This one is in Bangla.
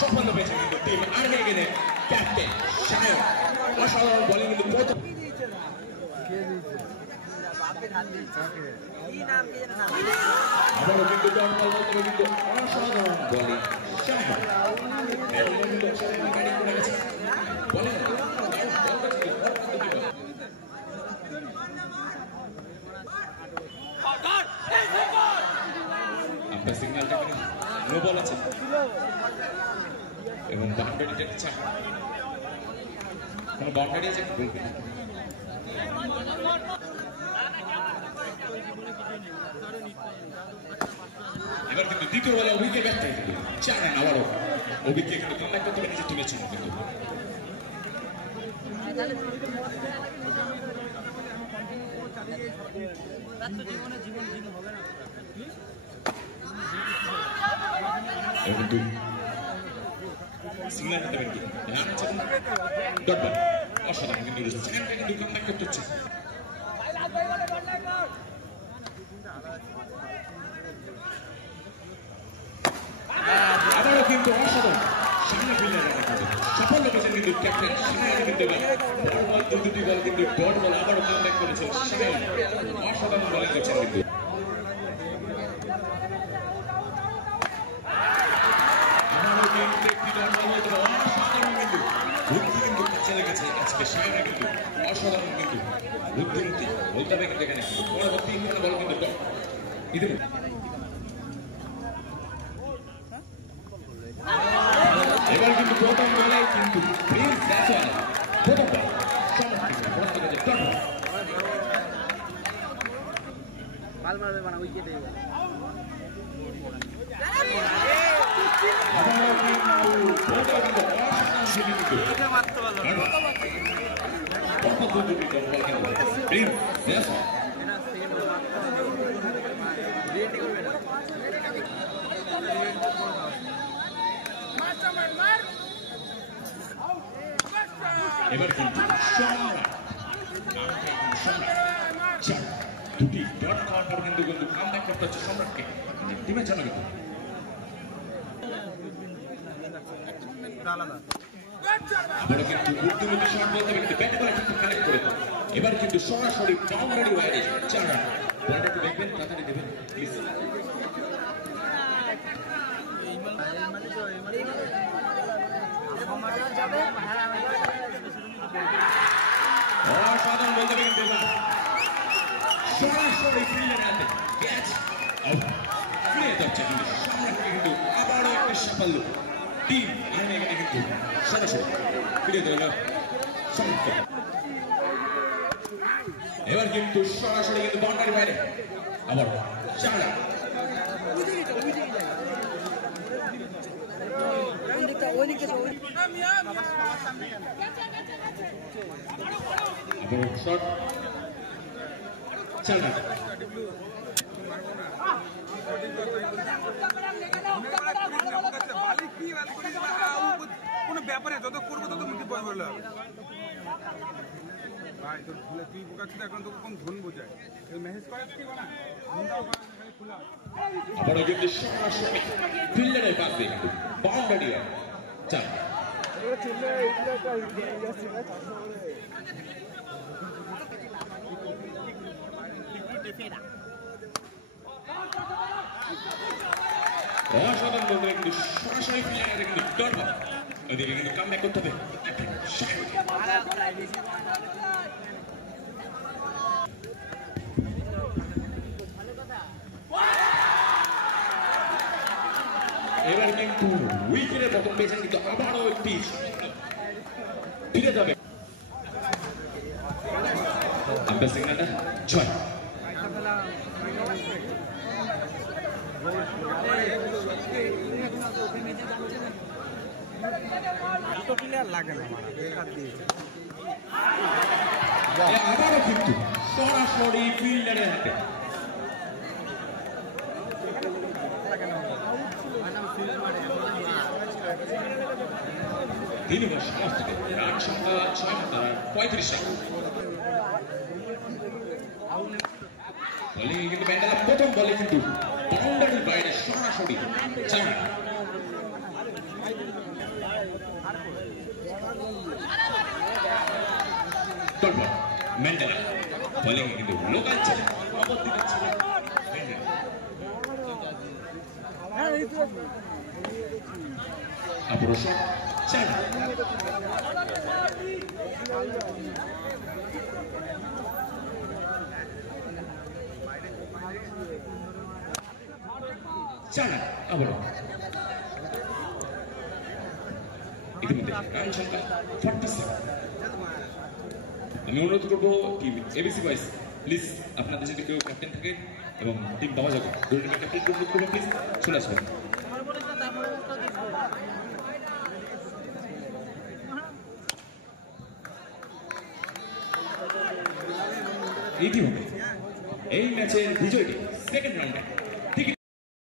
সফল পেয়েছে কিন্তু টিম আর্মেগেনের ক্যাপ্টেন শায়ন অসাধারণ বোলিং কিন্তু প্রথম আবারও কিন্তু ডনবল বলতে কিন্তু অসাধারণ বোলিং শায়ন কিন্তু অসাধারণ ব্যাটিং করে গেছে বোলিং আপনার সিগন্যালটা নো বল আছে এবং বাউন্ডারি যেতে চায় কোনো বাউন্ডারি আছে বলবেন এবার কিন্তু দ্বিতীয় বলে উইকেট ব্যাটে চার রান আবারও উইকেট কিন্তু কামব্যাক করতে পেরেছে টিমের জন্য কিন্তু কিন্তু সিগন্যাল দিতে পারেন রান আছে ডট বল অসাধারণ কিন্তু সেকেন্ডটা কিন্তু কামব্যাক করতে হচ্ছে আবারও কিন্তু অসাধারণ সামনে ফিল্ডার সাফল্য পেয়েছেন কিন্তু ক্যাপ্টেন শায়ন কিন্তু বল দুটি বল কিন্তু ডট বল আবারও কামব্যাক করেছেন শায়ন অসাধারণ বলিং করেছেন কিন্তু শায়ন কিন্তু অসাধারণ কিন্তু বুদ্ধিমতী বলতে হবে কিন্তু এখানে পরবর্তী বল কিন্তু এবার কিন্তু প্রথম বলে কিন্তু প্রিন্স ন্যাশনাল প্রথম বল বাল মারবে মানে উইকেটে এবার কিন্তু দুটি ডট খাওয়ার পর কিন্তু কামব্যাক করতে হচ্ছে সম্রাটকে টিমের জন্য কিন্তু আবারও কিন্তু বুদ্ধিমতী শট বলতে কিন্তু ব্যাটে করে কিন্তু কানেক্ট করে এবার কিন্তু সরাসরি বাউন্ডারি ওয়াইডে 4 রান বলটা একটু দেখবেন তাড়াতাড়ি দেবেন প্লিজ অসাধারণ বলতে হবে কিন্তু সরাসরি ফিল্ডের হাতে ক্যাচ আউট ফিরে যাচ্ছে কিন্তু সম্রাটকে কিন্তু আবারও একটা সাফল্য টিম আর্মি এখানে কিন্তু সরাসরি ফিরে দিল সম্রাটকে এবার কিন্তু সরাসরি কিন্তু বাউন্ডারি বাইরে আবার 4 রান শট 4 রান কোনো ব্যাপারে যত করবো তত মুক্তি পাওয়া হলো ভাই তোর ভুলে তুই বোকাচ্ছিস এখন তোকে কোন ধন বোঝায় মেসেজ করাস কি না খোলা আবারও কিন্তু সরাসরি ফিল্ডারের কাছে কিন্তু বাউন্ডারি 4 অসাধারণ বলতে কিন্তু সরাসরি ফিল্ডারে কিন্তু ডট বল ওদিকে কিন্তু কামব্যাক করতে হবে এবার কিন্তু উইকেটের প্রথম পেয়েছেন কিন্তু আবারও একটি ফিরে যাবে আপনার সিগন্যালটা 6 প্লেয়ার লাগে না আবারও কিন্তু সরাসরি ফিল্ডারের হাতে। তিন ওভার সমস্ত রান সংখ্যা 6 রান 35 বলে কিন্তু ম্যান্ডেলা প্রথম বলে কিন্তু বাউন্ডারির বাইরে সরাসরি 4 রান। তারপর ম্যান্ডেলা বলে কিন্তু লোকাল ছিল অবস্থিত ছিল অপরশ 4 রান। আবার ইতিমধ্যে রান সংখ্যা 47। আমি অনুরোধ করবো টিম এবিসি বয়েজ প্লিজ আপনাদের যদি কেউ ক্যাপ্টেন থাকে এবং টিম পাওয়া যাবে ক্যাপ্টেন অনুরোধ করবো প্লিজ চলে আসবেন। ইতিমধ্যে এই ম্যাচের বিজয়টি সেকেন্ড রাউন্ডে